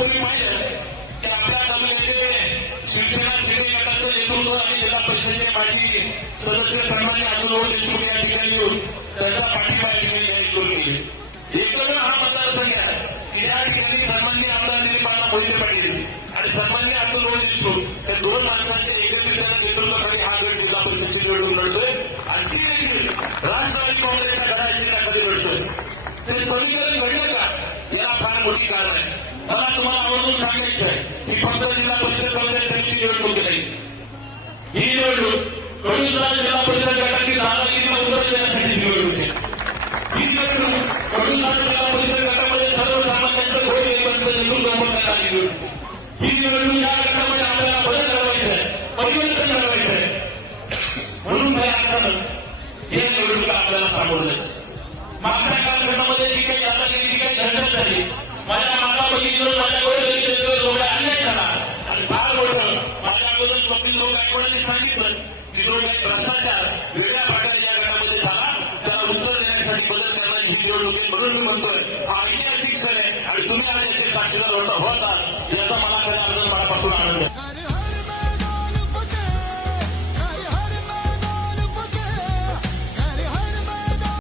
पूर्वी पाहिलं की आपल्या तालुक्याचे शिवसेना शिंदे गटाचं नेतृत्व आणि जिल्हा परिषदेचे माजी सदस्य सन्मान्य अतुल देशमुख या ठिकाणी येऊन त्यांचा पाठिंबा जाहीर करून गेले. एकत्र हा मतदारसंघ आहे की या ठिकाणी सन्मान्य आमदार दिलीपांना मोहिते पाटील आणि सन्मान्य अतुल देशमुख या दोन माणसांच्या एकत्रित नेतृत्वाखाली हा गट जिल्हा परिषदेची निवडणूक लढतोय आणि ती देखील राष्ट्रवादी काँग्रेसच्या गटाच्या जिल्ह्यामध्ये लढतोय. ते समीकरण घडलं का याला फार मोठी कारण आहे. मला तुम्हाला आवर्जून सांगायचं आहे की फक्त जिल्हा परिषद काँग्रेस समिती निवडणूक नाही. ही निवडणूक कडूसरा जिल्हा परिषद गटाची दादागिरीला उत्तर देण्यासाठी निवडणूक आहे. ही निवडणूक कडूसरा जिल्हा परिषद गटामध्ये सर्वसामान्यांचं घोळ येईपर्यंत निवडून गमवण्यात आली निवडणूक. ही निवडणूक या गटामध्ये आपल्याला बदल करायचा आहे, परिवर्तन करायचं आहे. म्हणून या अर्थानं हे निवडणुका आपल्याला सामोरं जायचं. मागच्या कालखंडामध्ये जी काही दादागिरी जी काही दहशत झाली, माझ्या माता बघितलं, माझ्या वडील एवढा अन्याय झाला आणि फार मोठं माझ्या अगोदर स्वप्नील लोक गायकवाडांनी सांगितलं की जो काही भ्रष्टाचार वेगळ्या भागात या गटामध्ये झाला त्याला उत्तर देण्यासाठी बदल करण्याची ही निवडणूक आहे. म्हणून मी म्हणतोय हा ऐतिहासिक क्षण आहे आणि तुम्ही आज याचे साक्षीदार होता याचा मला खऱ्या अर्थानं मनापासून आनंद आहे.